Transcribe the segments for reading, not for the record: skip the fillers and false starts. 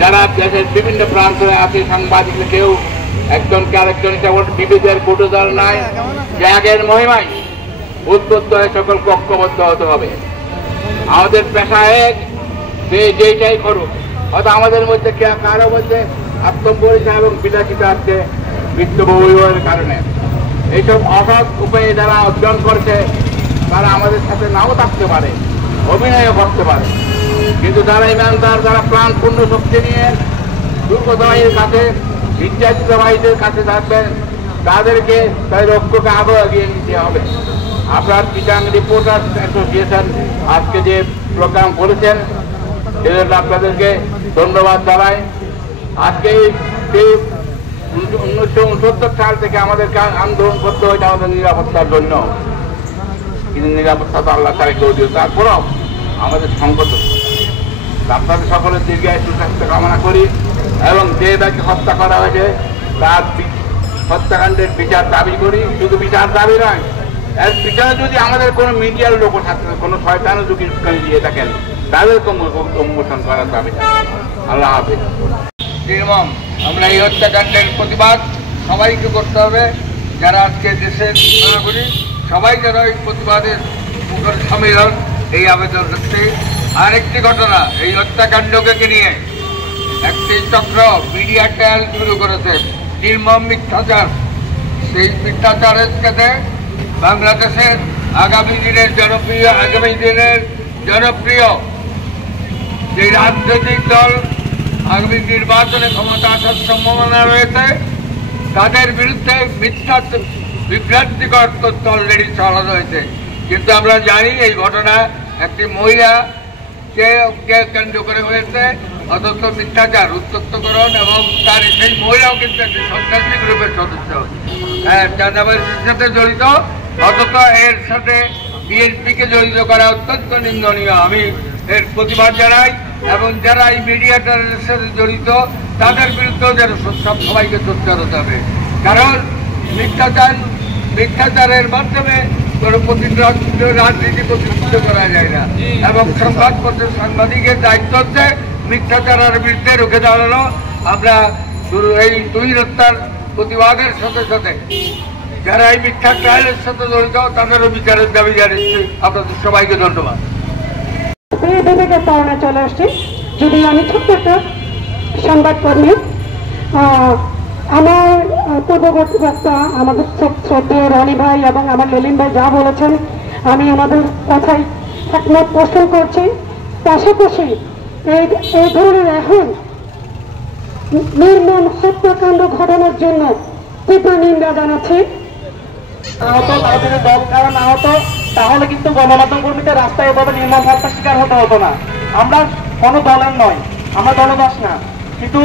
যারা দেশের বিভিন্ন প্রান্তে আছে সাংবাদিক কেউ একজনকে আরেকজনকে বিভেদের কোটোদার নাই, ত্যাগের মহিমায় উদ্বুদ্ধ হয়ে সকলকে ঐক্যবদ্ধ হতে হবে। আমাদের পেশা এক, যেইটাই করুক, হয়তো আমাদের মধ্যে কারো মধ্যে আত্মপরিচয় এবং বিলাসিতা আছে বিত্তবহুলের কারণে। এইসব অসৎ উপায়ে যারা অর্জন করছে তারা আমাদের সাথে নাও থাকতে পারে, অভিনয়ও করতে পারে, কিন্তু যারা ইমানদার, যারা প্রাণ পূর্ণ শক্তি নিয়ে দুর্গতবাহীর কাছে, নির্যাতিতবাহীদের কাছে থাকবেন, তাদেরকে তাদের ঐক্যকে আরো এগিয়ে নিতে হবে। আপনার চিটাং রিপোর্টার্স অ্যাসোসিয়েশন আজকে যে প্রোগ্রাম করেছেন সেজন্য আপনাদেরকে ধন্যবাদ জানাই। আজকে 1969 সাল থেকে আমাদেরকে আন্দোলন করতে হয়েছে আমাদের নিরাপত্তার জন্য, কিন্তু নিরাপত্তা তো আল্লাহ তারা কেউ দিল, তারপরও আমাদের সংকট। আপনাদের সকলের দীর্ঘায়ু সুস্বাস্থ্য কামনা করি এবং যে তাকে হত্যা করা হয়েছে তার হত্যাকাণ্ডের বিচার দাবি করি। শুধু বিচার দাবি নয়, এর পিছনে যদি আমাদের কোনো মিডিয়ার লোক থাকতে, কোনো শয়তানও যদি দিয়ে থাকেন, তাদেরকে উন্মোচন করার দাবি। আল্লাহ হাফেজ। নির্মম আমরা এই হত্যাকাণ্ডের প্রতিবাদ সবাইকে করতে হবে। যারা আজকে দেশের নাগরিক সবাই যেন এই প্রতিবাদের মুখের সামিল হন, এই আবেদন রাখতে। আরেকটি ঘটনা, এই হত্যাকাণ্ডকে নিয়ে একটি চক্র মিডিয়া ট্রায়াল শুরু করেছে, নির্মম মিথ্যাচার। সেই মিথ্যাচারের সাথে বাংলাদেশের আগামী দিনের জনপ্রিয় যে রাজনৈতিক দল আগামী নির্বাচনে ক্ষমতা আসার সম্ভাবনা রয়েছে, তাদের বিরুদ্ধে মিথ্যা বিভ্রান্তিকর তথ্য অলরেডি ছড়ানো হয়েছে। কিন্তু আমরা জানি এই ঘটনা একটি মহিলাকে কেন্দ্র করে হয়েছে, অথচ মিথ্যাচার, উত্তক্তকরণ এবং তার সেই মহিলাও কিন্তু একটি সন্ত্রাসী গ্রুপের সদস্য, চাঁদাবাজির সাথে জড়িত, অথচ এর সাথে বিএনপিকে জড়িত করা অত্যন্ত নিন্দনীয়। আমি এর প্রতিবাদ জানাই এবং যারা এই মিডিয়াটার সাথে জড়িত তাদের বিরুদ্ধেও যেন সবাইকে সোচ্চার হতে হবে। কারণ মিথ্যাচারের মাধ্যমে কোনো রাজনীতি প্রতিষ্ঠিত করা যায় না এবং সংবাদপত্রের সাংবাদিকের দায়িত্ব হচ্ছে মিথ্যাচারের বিরুদ্ধে রুখে দাঁড়ানো। আমরা এই দুই হত্যার প্রতিবাদের সাথে সাথে যারা এই মিথ্যা ট্রায়ালের সাথে জড়িত তাদেরও বিচারের দাবি জানাচ্ছি। আপনাদের সবাইকে ধন্যবাদ। বিবেকের কারণে চলে আসছি, যদি আমি ছোট্ট একটা সংবাদকর্মী। আমার পূর্ববর্তী বক্তা আমাদের শ্রদ্ধেয় রনি ভাই এবং আমার লেলিন ভাই যা বলেছেন আমি আমাদের কথাই একমত পোষণ করছি। পাশাপাশি এই ধরনের এখন নির্মম হত্যাকাণ্ড ঘটানোর জন্য তীব্র নিন্দা জানাচ্ছি। আহত তাদের দল কারণ আহত, তাহলে কিন্তু গণমাধ্যম কর্মীদের রাস্তায় এভাবে নির্মম হত্যার শিকার হতে হতো না। আমরা কোনো দলের নয়, আমরা দলদাস না, কিন্তু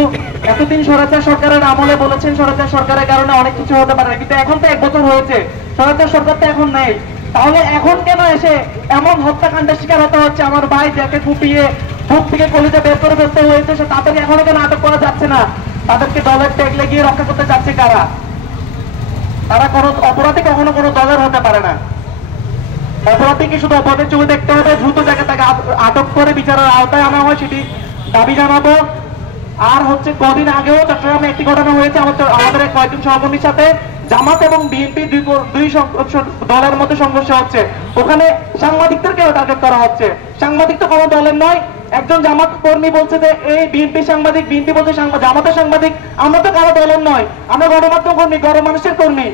এতদিন স্বৈরাচার সরকারের আমলে বলেছেন স্বৈরাচার সরকারের কারণে অনেক কিছু হতে পারে, কিন্তু এখন তো 1 বছর হয়েছে, স্বৈরাচার সরকার তো এখন নেই। তাহলে এখন কেন এসে এমন হত্যাকাণ্ডের শিকার হতে হচ্ছে? আমার ভাই যাকে কুপিয়ে বুক থেকে কলিজা বের করে ফেলতে হয়েছে, সে তাদেরকে এখনো কেন আটক করা যাচ্ছে না? তাদেরকে দলের ট্যাগলে গিয়ে রক্ষা করতে যাচ্ছে কারা? তারা কোনো অপরাধী কখনো কোনো দলের হতে পারে না। অপরাধীকে শুধু অপরাধের চোখে দেখতে হবে, দ্রুত জায়গায় তাকে আটক করে বিচারের আওতায় আনা হয়, সেটি দাবি জানাবো। আর হচ্ছে কদিন আগেও চট্টগ্রামে একটি ঘটনা হয়েছে আমাদের কয়েকজন সহকর্মীর সাথে, জামাত এবং বিএনপি দুই দলের মধ্যে সংঘর্ষ হচ্ছে, ওখানে সাংবাদিকদেরকেও টার্গেট করা হচ্ছে। সাংবাদিক তো কোনো দলের নয়, একজন জামাত কর্মী বলছে যে এই বিএনপি সাংবাদিক, বিএনপি বলছে জামাতের সাংবাদিক। আমরা তো কারো দলের নয়, আমরা গণমাধ্যম কর্মী, গণমানুষের কর্মী,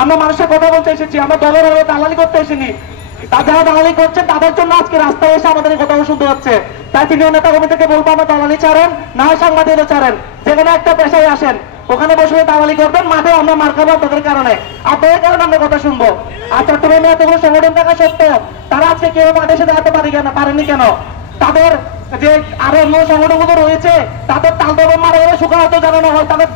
আমরা মানুষের কথা বলতে এসেছি, আমরা দলের হয়ে দালালি করতে এসেছি। যারা দালালি করছেন তাদের জন্য আজকে রাস্তায় এসে আমাদের কথা শুনতে হচ্ছে। তাই সিনিয়র নেতা কর্মীদেরকে বলবো, আমরা দালালি ছাড়েন, না হয় সাংবাদিকতা ছাড়েন, যেখানে একটা পেশায় আসেন ওখানে বসে দালালি করবেন, মাঠে আমরা মার খাবো আপনাদের কারণে, আপনাদের কারণে আমরা কথা শুনবো। আর চট্টগ্রামে এতগুলো সংগঠন থাকা সত্ত্বেও তারা আজকে কেউ মাঠে এসে দাঁড়াতে পারেনি কেন? তাদের যে আরো অন্য সংগঠনগুলো রয়েছে তাদের তালদম মারা শুকানো জানানো হয়, তাদের